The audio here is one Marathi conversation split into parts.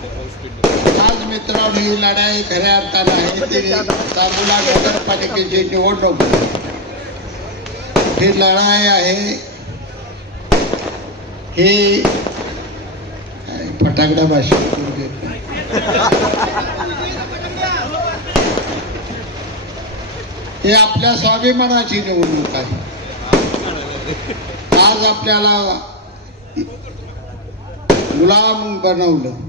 आज मित्रांनो ही लढाई खऱ्या अर्थानं आहे ती चांगला नगरपालिकेची निवडणूक. ही लढाई आहे. ही फटाकडा भाषा हे देत नाही. आपल्या स्वाभिमानाची निवडणूक आहे. आज आपल्याला गुलाम बनवलं.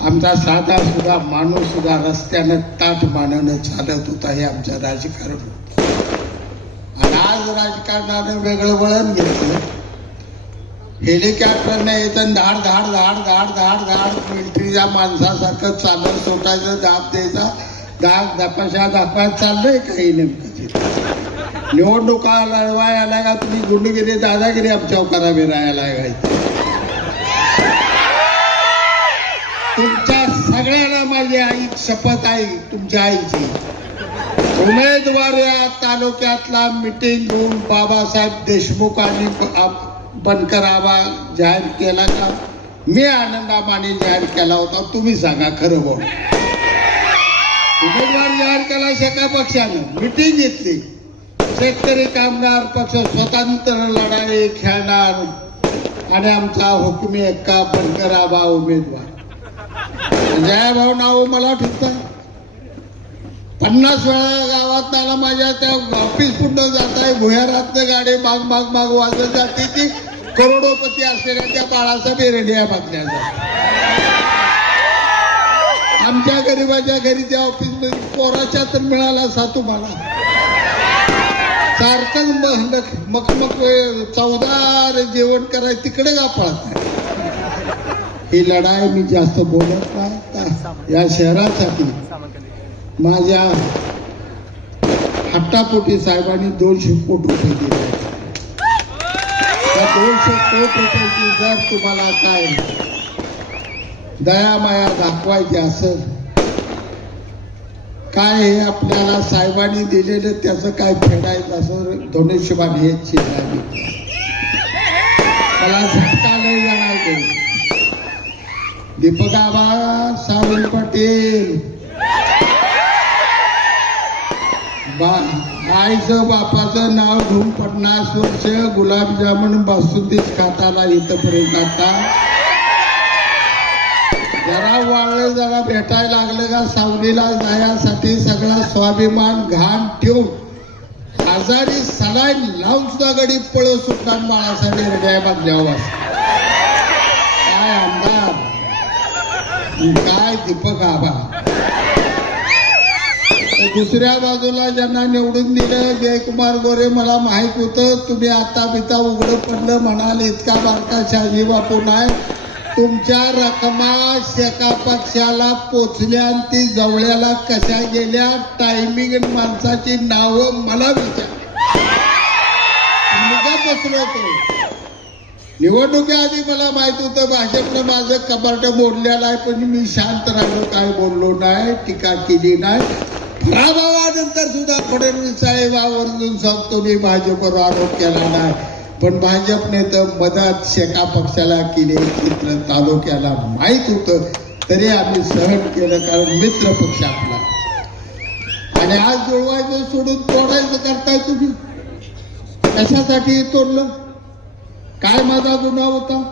आमचा साधा सुद्धा माणूस सुद्धा रस्त्यानं ताट मानानं चालत होता हे आमचं राजकारण होतं. आणि आज राजकारणानं वेगळं वळण घेतलं. हेलिकॉप्टरने येतं धाड धाड धाड धाड धाड धाड मिलिटरीच्या माणसासारखं चालत सोटायचं दाब द्यायचा दाग दापाशा दापात चाललंय काही नेमकं निवडणुका लढवायला का तुम्ही गुंडगिरी दादागिरी आमच्यावर करावी राहायला लागायची. तुमच्या सगळ्यांना माझी आई शपथ आहे तुमच्या आईची. उमेदवार या तालुक्यातला मिटिंग घेऊन बाबासाहेब देशमुख आणि बनकर आबा जाहीर केला का? मी आनंदामाने जाहीर केला होता. तुम्ही सांगा खरं बोल. उमेदवार जाहीर केला शेका पक्षानं मिटिंग घेतली. शेतकरी कामगार पक्ष स्वतंत्र लढाई खेळणार. आणि आमचा हुकमी एक्का बनकर आबा उमेदवार. जयाभाऊ नाव मला ठेवता पन्नास वेळा गावात आला माझ्या त्या ऑफिस पुढं जात आहे भुयारातनं गाडी माग माग माग वाजत जाते ती. करोडोपती असलेल्या त्या बाळासाहेब एरडिया बातल्या आमच्या गरीबाच्या घरी त्या ऑफिसमध्ये पोराच्या तर मिळाला सा तुम्हाला. सारखं मग मग चौदार जेवण कराय तिकडे का पळत ही लढाई मी जास्त बोलत नाही. या शहरासाठी माझ्या हट्टापोटी साहेबांनी दोनशे कोटी रुपये दिले. त्या दोनशे कोटी रुपयाची जर तुम्हाला काय दयामाया दाखवायची असेल काय हे आपल्याला साहेबांनी दिलेलं त्याचं काय फेडायचं असं धनुष्यबाण हेच चिन्ह मला झटका नाही जाणार दीपक आबा सावंत पाटील. बा आईचं बापाचं नाव घेऊन पन्नास वर्ष गुलाबजामुन बासुंदीच खाताला इथपर्यंत आता. जरा वाळलं जरा भेटायला लागलं का सावलीला जाण्यासाठी सगळा स्वाभिमान घाण ठेवून. आजारी सलाईन लावून सुद्धा गडी पळ सुटणार बाळासाहेब हृदया बांधल्यावर काय आमदार काय दीपक आबा? दुसऱ्या बाजूला ज्यांना निवडून दिलं जयकुमार गोरे मला माहीत होतं तुम्ही आता बिता उघडं पडलं म्हणाल इतका बारका शाजी बापू नाही. तुमच्या रकमा शेका पक्षाला पोचल्या आणि ती जवळ्याला कशा गेल्या? टायमिंग माणसाची नावं मला विचार. मुलगा बसलो होतो. निवडणुकीआधी मला माहीत होतं भाजपनं माझं कपाट मोडलेलं आहे पण मी शांत राहिलो काय बोललो नाही टीका केली नाही. पराभवानंतर सुद्धा फडणवीस साहेब आवर्जून सांगतो मी भाजपवर आरोप केला नाही. पण भाजपने तर मदत शेका पक्षाला केली चित्र तालुक्याला माहीत होतं. तरी आम्ही सहन केलं कारण मित्र पक्ष आपला. आणि आज जुळवायचं सोडून तोडायचं करताय तुम्ही. कशासाठी तोडलं? काय माझा गुन्हा होता?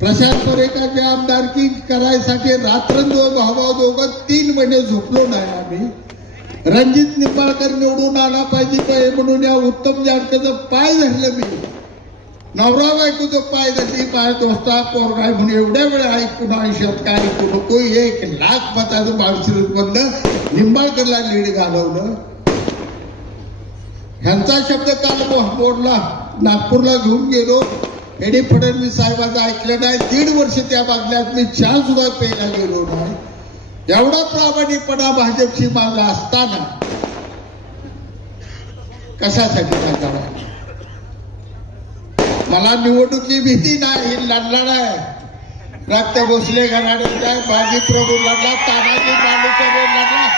प्रशांत परेकरची आमदारकी करायसाठी रात्रंदिवस भावा दोघं तीन महिने झोपलो नाही आम्ही. रणजित निंबाळकर निवडून आला पाहिजे पाहिजे म्हणून या उत्तम जानकरचं पाय धरलं मी. नवरा बायकोचं पाय धरली पाय दोस्ता पोरगाय म्हणून एवढ्या वेळा ऐकून आयुष्यात काय ऐकू नको एक लाख मताचं बाळशिरत निंबाळकरला लीड घालवलं. ह्यांचा शब्द काल मोडला. नागपूरला घेऊन गेलो. एडी फडणवीस साहेबांचं ऐकलं नाही. दीड वर्ष त्या बागल्यात मी चहा सुद्धा प्यायला गेलो नाही. एवढा प्रामाणिकपणा भाजपशी मागला असताना. कशासाठी काय मला निवडणुकी भीती नाही लढला नाही रक्त भोसले घराण्याचा बाजी प्रभू लढला तानाजी मालुसरे लढला.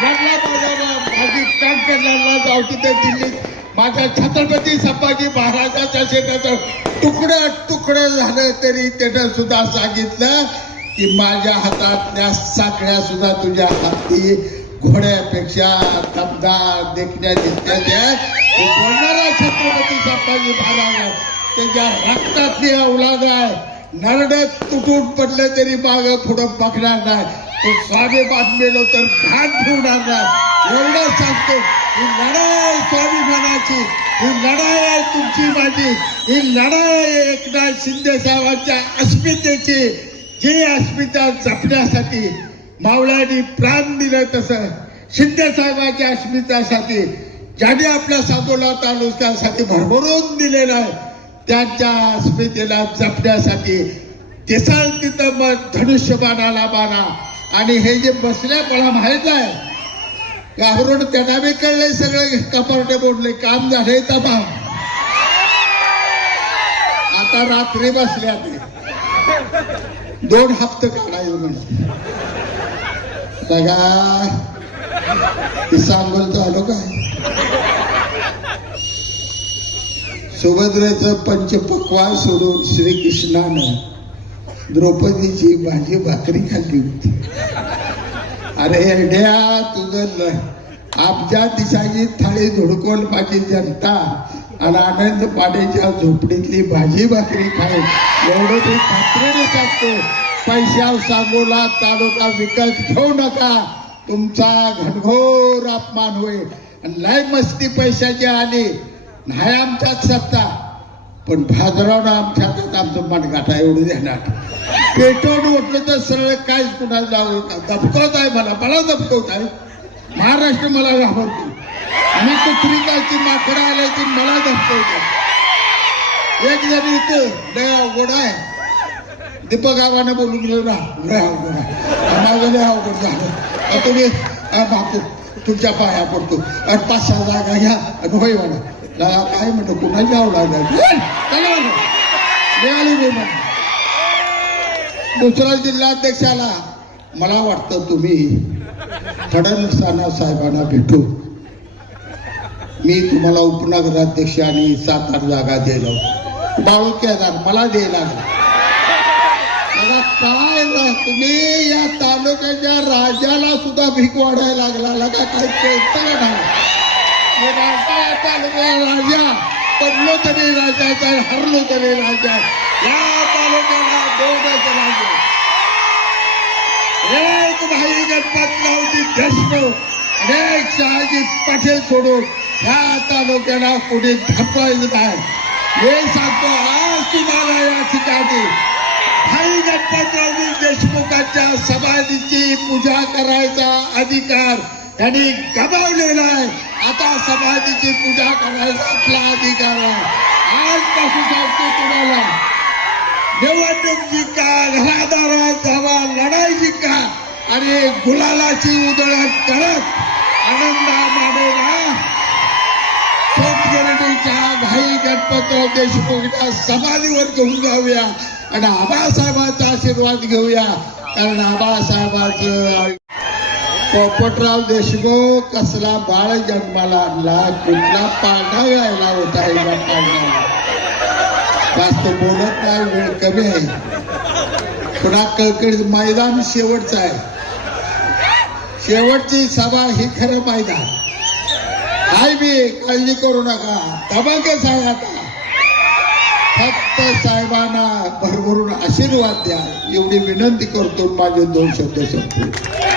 लढला माझा लढला जाऊ तिथे दिल्लीत. माझ्या छत्रपती संभाजी महाराजाच्या शेताचं तुकडं तुकडं झालं तरी त्यानं सुद्धा सांगितलं की माझ्या हातातल्या साखळ्या सुद्धा तुझ्या हाती. घोड्यापेक्षा दमदार देखण्या दिसत्या बोलणारा छत्रपती संभाजी महाराज. त्यांच्या रक्तातली औलाद आहे नरड तुटून पडलं तरी माग पुढं बघणार नाही. तो स्वाभिमान मेलो तर घाण ठेवणार नाही. एवढं सांगतो ही लढाई स्वाभिमानाची ही लढाई आहे तुमची माझी ही लढाई एकनाथ शिंदे साहेबांच्या अस्मितेची जी अस्मिता जपण्यासाठी मावळ्यांनी प्राण दिलं तसं शिंदे साहेबांच्या अस्मितासाठी ज्याने आपल्या सातोला तालुक्यासाठी भरभरून दिलेलं आहे त्यांच्या अस्मितेला जपण्यासाठी तिथं तिथं मग धनुष्यबाणाला बाणा. आणि हे जे बसल्या मला माहीत आहे घाबरून त्यांना बी कळले सगळे कपारटे बोलले काम झाले तपा आता रात्री बसल्या ते. दोन हप्ते काढा येऊन. बघा. हे सांगोल काय सुभद्रेचं पंचपक्वान सोडून श्रीकृष्णानं द्रौपदीची भाजी भाकरी खाल्ली होती. अरे एरड्या तुझं ल- आमच्या दिशाची थाळी धुडकोल माझी जनता आणि आनंद पाडेच्या झोपडीतली भाजी भाकरी खाय एवढं ते खात्रीने सांगतो पैशाव सांगोला तालुका विकत घेऊ नका. तुमचा घनघोर अपमान होईल. आणि लय मस्ती पैशाची आली नाही आमच्यात सत्ता. पण भाजरावनं आमच्या हातात आमचं मनगाठा एवढं देणार पेटवून उठलं तर सरळ काहीच कुणाला जाऊ का दबकवत आहे मला. मला दबकवत आहे. महाराष्ट्र मला घाबरतो मी कुत्री कायची माकडं आल्याची मला दबकवतो एक जण इथं लय अवघड आहे. दीपक गावाने बोलून गेलो ना लय अवघड आहे. माझं लय अवघड झालं. तुम्ही बापू तुमच्या पाया पडतो. आणि पाच सहा जागा घ्या आणि होय म्हणा. लगा काय म्हणतो कुणाची आवडा मिळाली नाही म्हणा दुसरा जिल्हाध्यक्षाला मला वाटतं तुम्ही फडणवीसांना साहेबांना भेटू मी तुम्हाला उपनगराध्यक्ष आणि सात आठ जागा दिलो बाळुक्यादार मला द्यायला काय तुम्ही या तालुक्याच्या राजाला सुद्धा भीक वाढायला लागला का काय कळतं राजा या राजा पडलो तरी राजाचा हरलो तरी राजा? या तालुक्याला दोनच राजा. एक भाई गणपतरावजी देशमुख एक शहाजी पाटील सोडून ह्या तालुक्याला कोणी धपवायचं नाही. हे सांगतो आज तुम्हाला या ठिकाणी. भाई गणपतरावजी देशमुखांच्या समाधीची पूजा करायचा अधिकार त्यांनी गमावलेला आहे आता समाधीची पूजा करायचा आपला अधिकार आहे आजपासून सांगतो तुम्हाला निवडणूक जिंका घरादारात जावा लढाई जिंका आणि गुलालाची उधळण करत आनंदा मानेला सोपगिरणीच्या भाई गणपतराव देशमुखच्या समाधीवर घेऊन जाऊया. आणि आबासाहेबांचा आशीर्वाद घेऊया. कारण आबासाहेबांचं पोपटराव देशमुख कसला बाळ जन्माला आणला कुठला पाळणा यायला होता एका पाळण्याला जास्त बोलत नाही वेळ कमी आहे. पुन्हा कळकळीत मैदान शेवटचं आहे. शेवटची सभा ही खरं मैदान. आय बी काळजी करू नका. धमाकेच आहे आता. फक्त साहेबांना भरभरून आशीर्वाद द्या. एवढी विनंती करतो माझे दोन शब्द संपले